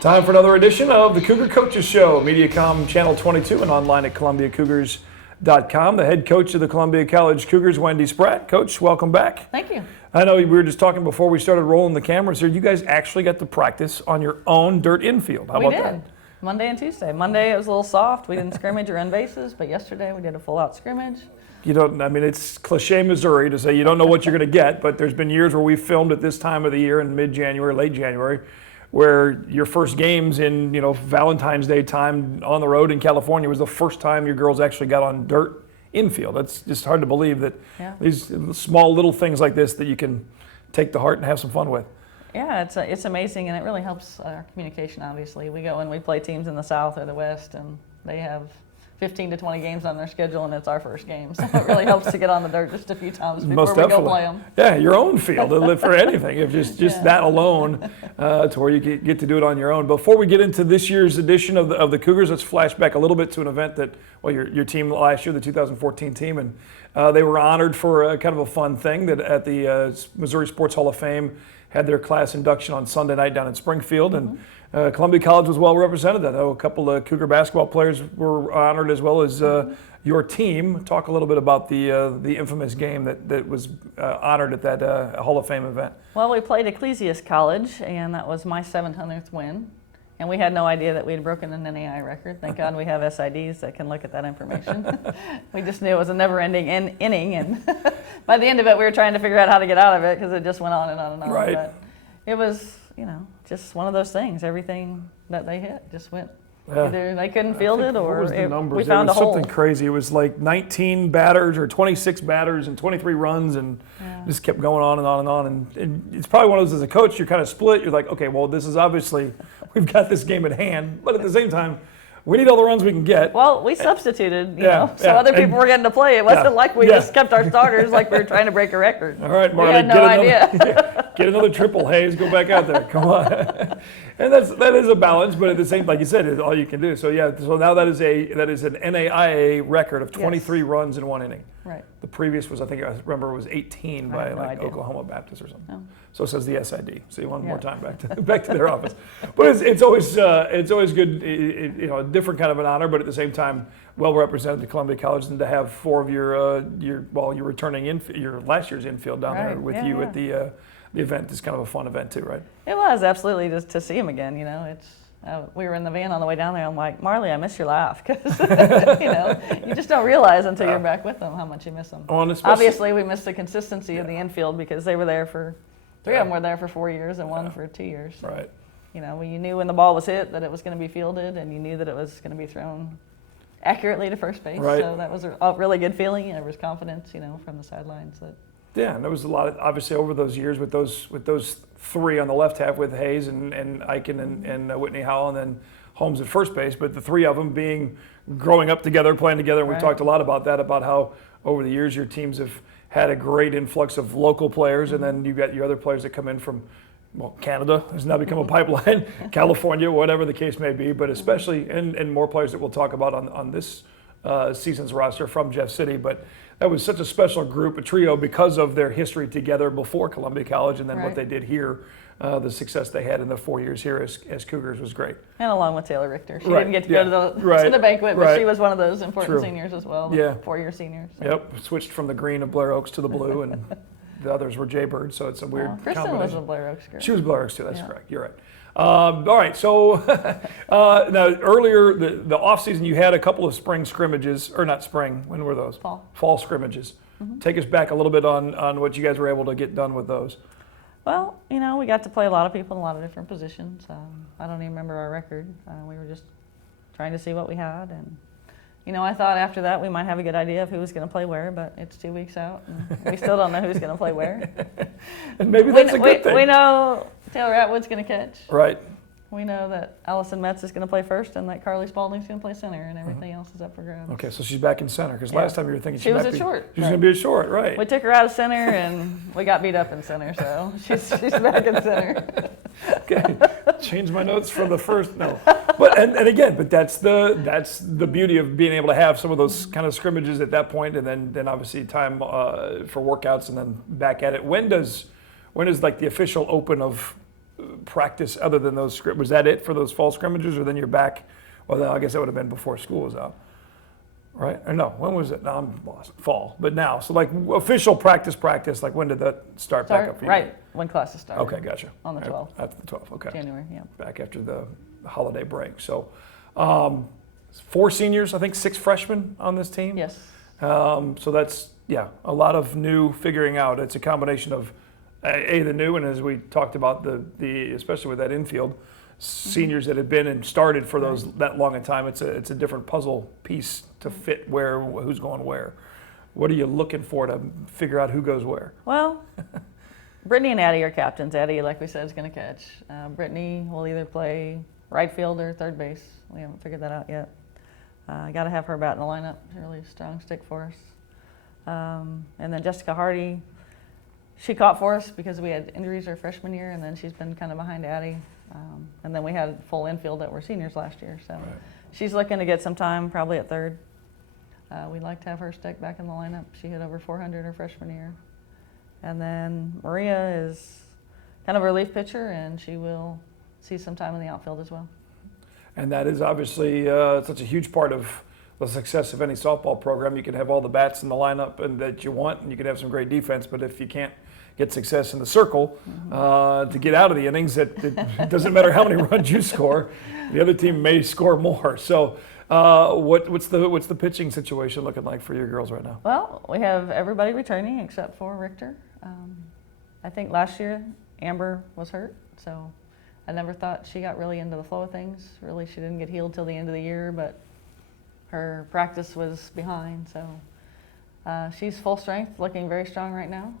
Time for another edition of the Cougar Coaches Show, Mediacom Channel 22 and online at ColumbiaCougars.com. The head coach of the Columbia College Cougars, Wendy Spratt. Coach, welcome back. Thank you. I know we were just talking before we started rolling the cameras here. You guys actually got to practice on your own dirt infield. How about that? Monday and Tuesday. Monday it was a little soft. We didn't scrimmage or run bases, but yesterday we did a full-out scrimmage. You don't, I mean, it's cliche Missouri to say you don't know what you're going to get, but there's been years where we filmed at this time of the year in mid-January, late January, where your first games in, Valentine's Day time on the road in California was the first time your girls actually got on dirt infield. That's just hard to believe that these small little things like this that you can take to heart and have some fun with. Yeah, it's amazing, and it really helps our communication, obviously. We go and we play teams in the South or the West, and they have 15 to 20 games on their schedule, and it's our first game. So it really helps to get on the dirt just a few times before we go play them. Yeah, your own field for anything. If just that alone, to where you get to do it on your own. Before we get into this year's edition of the Cougars, let's flash back a little bit to an event that, your team last year, the 2014 team, and they were honored for kind of a fun thing that at the Missouri Sports Hall of Fame had their class induction on Sunday night down in Springfield, and Columbia College was well represented. I know a couple of Cougar basketball players were honored as well as your team. Talk a little bit about the infamous game that was honored at that Hall of Fame event. Well, we played Ecclesias College, and that was my 700th win. And we had no idea that we had broken an NAI record. Thank God we have SIDs that can look at that information. We just knew it was a never-ending inning, and by the end of it, we were trying to figure out how to get out of it because it just went on and on and on. Right. But it was, just one of those things. Everything that they hit just went. Either they couldn't field it, or we found a hole. Something crazy. It was like 19 batters or 26 batters and 23 runs, and just kept going on and on and on. And it's probably one of those, as a coach, you're kind of split. You're like, okay, well, this is obviously, we've got this game at hand, but at the same time, we need all the runs we can get. Well, we substituted, so other people were getting to play. It wasn't like we just kept our starters like we were trying to break a record. All right, Marley, we had no idea. Get another triple, Hayes. Go back out there. Come on. And that is a balance, but at the same, like you said, it's all you can do. So so now that is an NAIA record of 23 runs in one inning. Right. The previous was, I remember, it was 18 by Oklahoma Baptist or something. No. So says the SID. So you want more time back to their office. But it's always good, a different kind of an honor, but at the same time, well represented at Columbia College, and to have four of your returning your last year's infield down there with you at the event is kind of a fun event too, right? It was, absolutely, just to see him again. We were in the van on the way down there. I'm like, Marley, I miss your laugh, because you just don't realize until you're back with them how much you miss them. Obviously, we missed the consistency of the infield because they were there for three of them were there for 4 years and one for 2 years. So, right. You knew when the ball was hit that it was going to be fielded, and you knew that it was going to be thrown accurately to first base. Right. So that was a really good feeling, and there was confidence, from the sidelines that. Yeah, and there was a lot of, obviously, over those years with those three on the left half with Hayes and Eichen and Whitney Howell, and then Holmes at first base, but the three of them growing up together, playing together, and we talked a lot about that, about how over the years your teams have had a great influx of local players, and then you've got your other players that come in from, Canada has now become a pipeline, California, whatever the case may be, but especially, and more players that we'll talk about on this season's roster from Jeff City, but that was such a special group, a trio, because of their history together before Columbia College, and then what they did here, the success they had in the 4 years here as Cougars was great. And along with Taylor Richter. She didn't get to go to the banquet, but she was one of those important seniors as well, the 4-year seniors. So. Yep, switched from the green of Blair Oaks to the blue, and the others were Jaybird, so it's a weird Kristen combination. was a Blair Oaks girl. She was Blair Oaks too, that's correct, you're right. All right, so now earlier the off season you had a couple of spring scrimmages, or not spring, when were those? Fall scrimmages. Take us back a little bit on what you guys were able to get done with those. Well, we got to play a lot of people in a lot of different positions. I don't even remember our record. We were just trying to see what we had, and I thought after that we might have a good idea of who was going to play where, but it's 2 weeks out, and we still don't know who's going to play where. And maybe that's a good thing. We know Taylor Atwood's going to catch. Right. We know that Allison Metz is going to play first, and that Carly Spalding's going to play center, and everything else is up for grabs. Okay, so she's back in center, because last time you were thinking she was at short. She was going to be a short, right? We took her out of center, and we got beat up in center, so she's back in center. Okay, change my notes from the first. No, but and again, but that's the beauty of being able to have some of those kind of scrimmages at that point, and then obviously time for workouts, and then back at it. When does like the official open of practice other than those was that it for those fall scrimmages, or then you're back? Well, I guess that would have been before school was out, right? Or no, when was it? No, I'm lost. Fall, but now, so like official practice. Like when did that start back up for you? Right when classes started. Okay, gotcha. On the 12th. After the 12th, okay. January, yeah. Back after the holiday break. So, 4 seniors, I think 6 freshmen on this team. Yes. So that's, a lot of new figuring out. It's a combination of the new, and as we talked about the especially with that infield, seniors that have been and started for that long a time. It's a different puzzle piece to fit who's going where. What are you looking for to figure out who goes where? Well, Brittany and Addie are captains. Addie, like we said, is going to catch. Brittany will either play right field or third base. We haven't figured that out yet. Got to have her bat in the lineup. She's a really strong stick for us. And then Jessica Hardy, she caught for us because we had injuries our freshman year, and then she's been kind of behind Addie. And then we had full infield that were seniors last year. So she's looking to get some time, probably at third. We'd like to have her stick back in the lineup. She hit over 400 her freshman year. And then Maria is kind of a relief pitcher, and she will see some time in the outfield as well. And that is obviously such a huge part of the success of any softball program. You can have all the bats in the lineup and that you want, and you can have some great defense, but if you can't get success in the circle to get out of the innings, it doesn't matter how many runs you score, the other team may score more. So what's the pitching situation looking like for your girls right now? Well, we have everybody returning except for Richter. I think last year Amber was hurt, so I never thought she got really into the flow of things. Really, she didn't get healed till the end of the year, but her practice was behind, so she's full strength, looking very strong right now.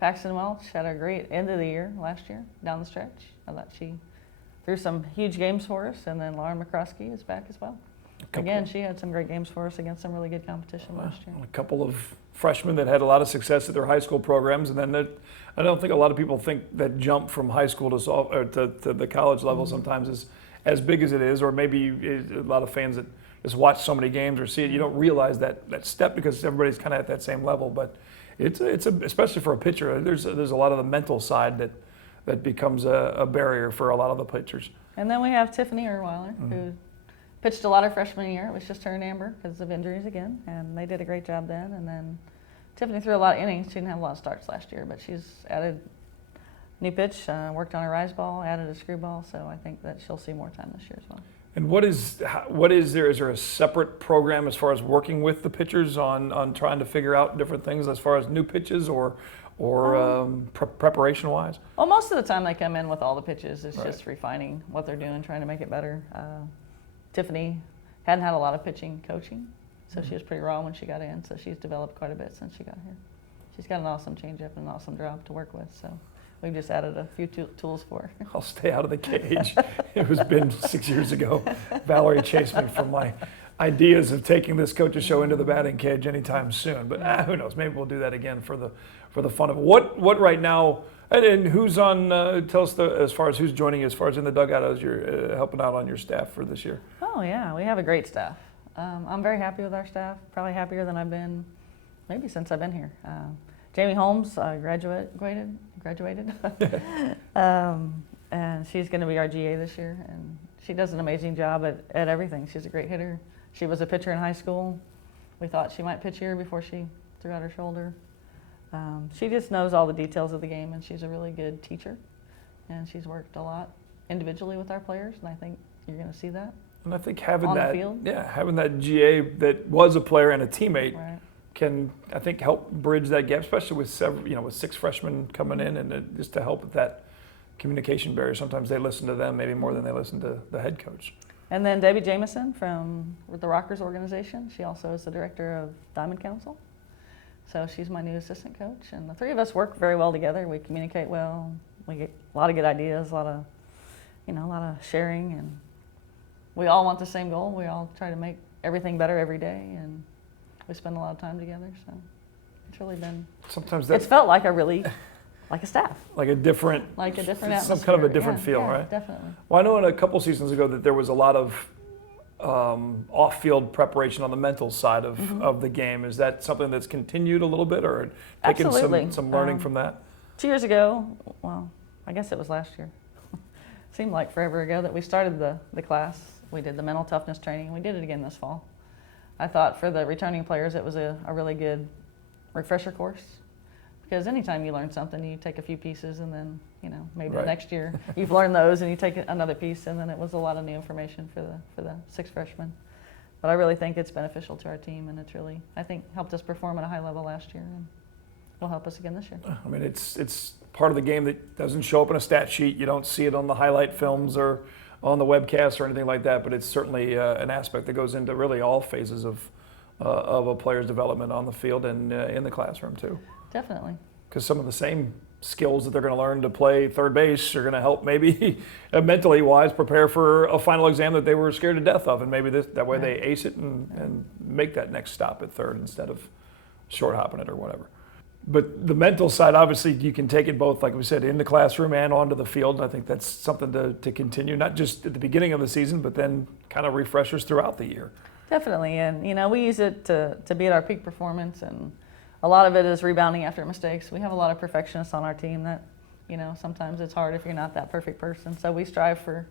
Paxton Welch had a great end of the year last year down the stretch. I thought she threw some huge games for us, and then Lauren McCroskey is back as well. Again, she had some great games for us against some really good competition last year. A couple of freshmen that had a lot of success at their high school programs, and then I don't think a lot of people think that jump from high school to the college level sometimes is as big as it is, or maybe a lot of fans that just watch so many games or see it, you don't realize that step because everybody's kind of at that same level. But it's especially for a pitcher, there's a lot of the mental side that becomes a barrier for a lot of the pitchers. And then we have Tiffany Erweiler, who pitched a lot her freshman year. It was just her and Amber because of injuries again, and they did a great job then. And then Tiffany threw a lot of innings. She didn't have a lot of starts last year, but she's added new pitch, worked on her rise ball, added a screwball, so I think that she'll see more time this year as well. And what is there? Is there a separate program as far as working with the pitchers on trying to figure out different things as far as new pitches or preparation wise? Well, most of the time they come in with all the pitches. It's just refining what they're doing, trying to make it better. Tiffany hadn't had a lot of pitching coaching, so she was pretty raw when she got in. So she's developed quite a bit since she got here. She's got an awesome changeup and an awesome drop to work with. So we've just added a few tools for her. I'll stay out of the cage. It was been 6 years ago. Valerie chased me from my ideas of taking this coach's show into the batting cage anytime soon. But who knows? Maybe we'll do that again for the fun of it. What right now? And who's on? Tell us as far as who's joining you, as far as in the dugout as you're helping out on your staff for this year. Oh yeah, we have a great staff. I'm very happy with our staff. Probably happier than I've been maybe since I've been here. Jamie Holmes graduated, and she's going to be our GA this year. And she does an amazing job at everything. She's a great hitter. She was a pitcher in high school. We thought she might pitch here before she threw out her shoulder. She just knows all the details of the game, and she's a really good teacher. And she's worked a lot individually with our players, and I think you're going to see that. And I think having the that GA that was a player and a teammate can, I think, help bridge that gap, especially with with 6 freshmen coming in, and just to help with that communication barrier. Sometimes they listen to them maybe more than they listen to the head coach. And then Debbie Jameson from the Rockers organization. She also is the director of Diamond Council. So she's my new assistant coach, and the 3 of us work very well together. We communicate well. We get a lot of good ideas, a lot of sharing, and we all want the same goal. We all try to make everything better every day, and we spend a lot of time together. So it's really been. Sometimes it's felt like like a staff. Like a different atmosphere. Some kind of a different feel, right? Definitely. Well, I know a couple seasons ago that there was a lot of off-field preparation on the mental side of the game. Is that something that's continued a little bit, or taken some learning from that? 2 years ago, well, I guess it was last year. seemed like forever ago that we started the class. We did the mental toughness training. We did it again this fall. I thought for the returning players it was a really good refresher course, because anytime you learn something, you take a few pieces and then, maybe the next year you've learned those and you take another piece, and then it was a lot of new information for the 6 freshmen. But I really think it's beneficial to our team, and it's really, I think, helped us perform at a high level last year, and will help us again this year. I mean, it's part of the game that doesn't show up in a stat sheet. You don't see it on the highlight films or on the webcast or anything like that, but it's certainly an aspect that goes into really all phases of a player's development on the field and in the classroom too. Definitely. Because some of the same skills that they're going to learn to play third base are going to help maybe mentally wise prepare for a final exam that they were scared to death of, and maybe that way they ace it and make that next stop at third instead of short hopping it or whatever. But the mental side, obviously, you can take it both, like we said, in the classroom and onto the field. And I think that's something to continue, not just at the beginning of the season, but then kind of refreshers throughout the year. Definitely, and we use it to be at our peak performance, and a lot of it is rebounding after mistakes. We have a lot of perfectionists on our team that, sometimes it's hard if you're not that perfect person. So we strive for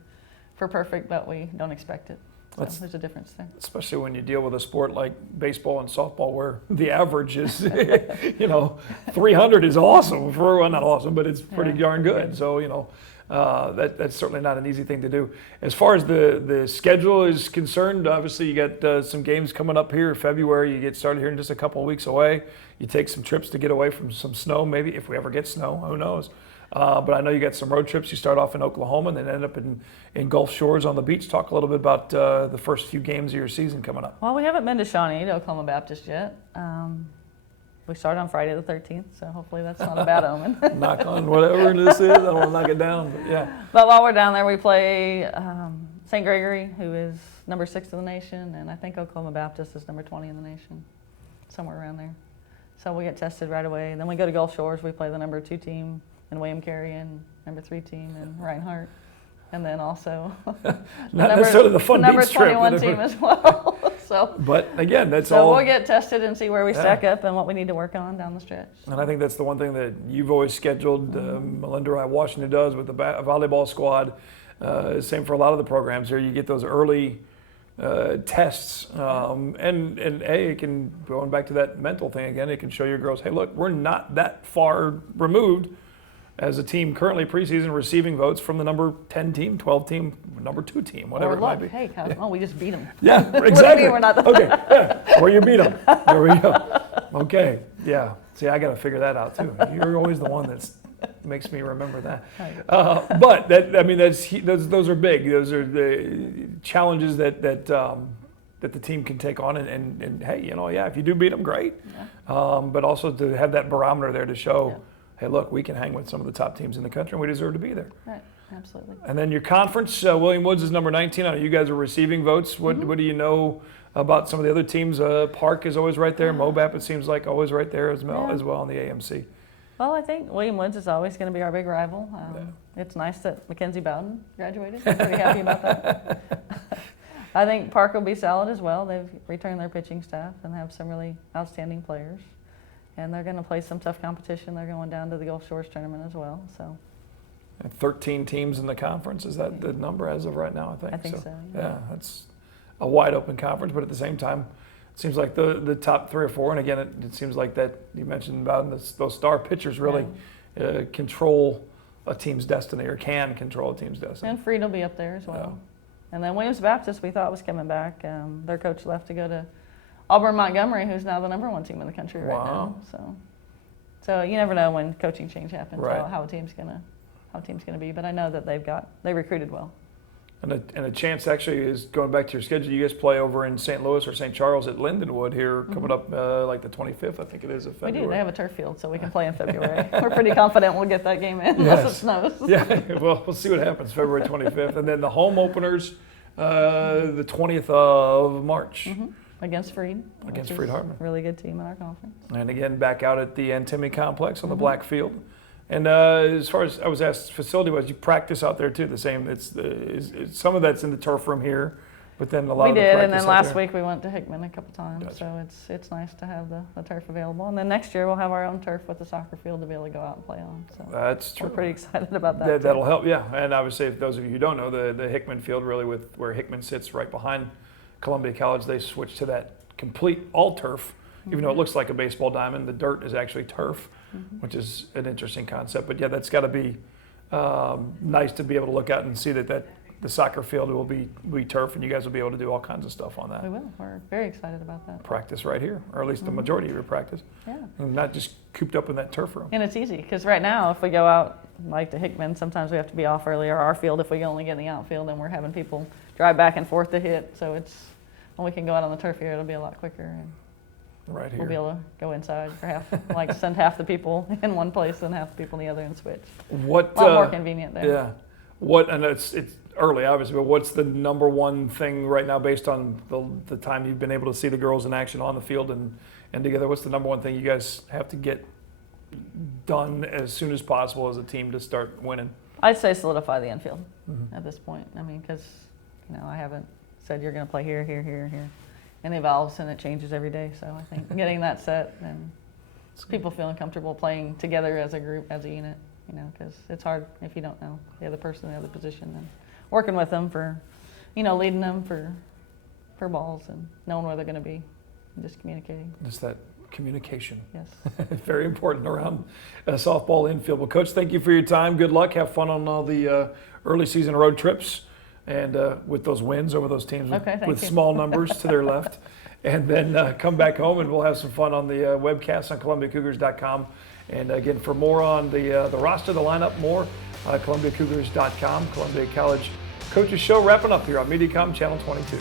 perfect, but we don't expect it. So there's a difference there. Especially when you deal with a sport like baseball and softball, where the average is, 300 is awesome. Well, not awesome, but it's pretty darn good. So, that's certainly not an easy thing to do. As far as the schedule is concerned, obviously you got some games coming up here in February. You get started here in just a couple of weeks away. You take some trips to get away from some snow, maybe, if we ever get snow, who knows. But I know you got some road trips. You start off in Oklahoma and then end up in Gulf Shores on the beach. Talk a little bit about the first few games of your season coming up. Well, we haven't been to Shawnee to Oklahoma Baptist yet. We start on Friday the 13th, so hopefully that's not a bad omen. Knock on whatever this is. I don't want to knock it down, but yeah. But while we're down there, we play St. Gregory, who is number 6 in the nation, and I think Oklahoma Baptist is number 20 in the nation, somewhere around there. So we get tested right away. And then we go to Gulf Shores. We play the number 2 team in William Carey and number 3 team in Reinhardt. And then also necessarily the fun number beach trip, 21 team as well. But again, that's all. all. So we'll get tested and see where we stack up and what we need to work on down the stretch. And I think that's the one thing that you've always scheduled. Melinda Wright Washington does with the volleyball squad. Same for a lot of the programs here. You get those early tests, and it can, going back to that mental thing again, it can show your girls, hey, look, we're not that far removed as a team currently preseason receiving votes from the number 10 team, 12 team, number 2 team, whatever it might be. Hey, we just beat them. Yeah, exactly. What do you mean we're not Okay, yeah, or you beat them. There we go. Okay, yeah. See, I got to figure that out too. You're always the one that makes me remember that. But those are big. Those are the challenges that the team can take on, and hey, if you do beat them, great. Yeah. But also to have that barometer there to show, hey, look, we can hang with some of the top teams in the country, and we deserve to be there. Right, absolutely. And then your conference, William Woods is number 19. I know you guys are receiving votes. What do you know about some of the other teams? Park is always right there. Mobap, it seems like, always right there as well in the AMC. Well, I think William Woods is always going to be our big rival. It's nice that Mackenzie Bowden graduated. I'm pretty happy about that. I think Park will be solid as well. They've returned their pitching staff and have some really outstanding players. And they're going to play some tough competition. They're going down to the Gulf Shores tournament as well. So, 13 teams in the conference. Is that the number as of right now? I think so. Yeah, that's a wide open conference. But at the same time, it seems like the top 3 or 4. And again, it seems like that you mentioned about those star pitchers really control a team's destiny, or can control a team's destiny. And Freed will be up there as well. Yeah. And then Williams Baptist, we thought was coming back. Their coach left to go to Auburn Montgomery, who's now the number 1 team in the country right now. So you never know when coaching change happens, how a team's gonna be. But I know that they recruited well. And a chance actually is going back to your schedule. You guys play over in St. Louis or St. Charles at Lindenwood here coming up like the 25th, I think it is, of February. We do. They have a turf field, so we can play in February. We're pretty confident we'll get that game in unless it snows. Yeah, well, we'll see what happens February 25th. And then the home openers the 20th of March. Against Freed. Against Freed Hartman. Really good team in our conference. And again, back out at the Antimi Complex on the Black Field. And as far as I was asked, facility-wise, you practice out there too. The same. It's some of that's in the turf room here, But then a lot We of the did, and practice then out last there- week we went to Hickman a couple times, Gotcha. so it's nice to have the turf available. And then next year we'll have our own turf with the soccer field to be able to go out and play on. So That's true. we're pretty excited about that. That'll help, yeah. And obviously, if those of you who don't know, the Hickman field, really with where Hickman sits right behind Columbia College, they switched to that complete all turf. Even though it looks like a baseball diamond, the dirt is actually turf, which is an interesting concept. But yeah, that's got to be nice to be able to look out and see that the soccer field will be turf, and you guys will be able to do all kinds of stuff on that. We will. We're very excited about that. Practice right here, or at least the majority of your practice, Yeah. and not just cooped up in that turf room. And it's easy because right now, if we go out like to Hickman, sometimes we have to be off early. Or our field, if we only get in the outfield, then we're having people drive back and forth to hit. So it's when we can go out on the turf here, it'll be a lot quicker, and Right here. we'll be able to go inside for half, like send half the people in one place and half the people in the other and switch. What? A lot more convenient there. Yeah. What? And it's early, obviously, but what's the number one thing right now, based on the time you've been able to see the girls in action on the field and together? What's the number one thing you guys have to get done as soon as possible as a team to start winning? I'd say solidify the infield at this point. I mean, because I haven't said you're going to play here, here, here, here, and it evolves and it changes every day. So I think getting that set and people feeling comfortable playing together as a group, as a unit, because it's hard if you don't know the other person in the other position, and working with them for, leading them for balls and knowing where they're going to be, and just communicating. Just that communication. Yes. Very important around softball infield. Well, Coach, thank you for your time. Good luck. Have fun on all the early season road trips and with those wins over those teams with you. small numbers to their left. And then come back home and we'll have some fun on the webcast on ColumbiaCougars.com. And again, for more on the roster, the lineup, more, ColumbiaCougars.com. Columbia College Coaches Show wrapping up here on MediaCom Channel 22.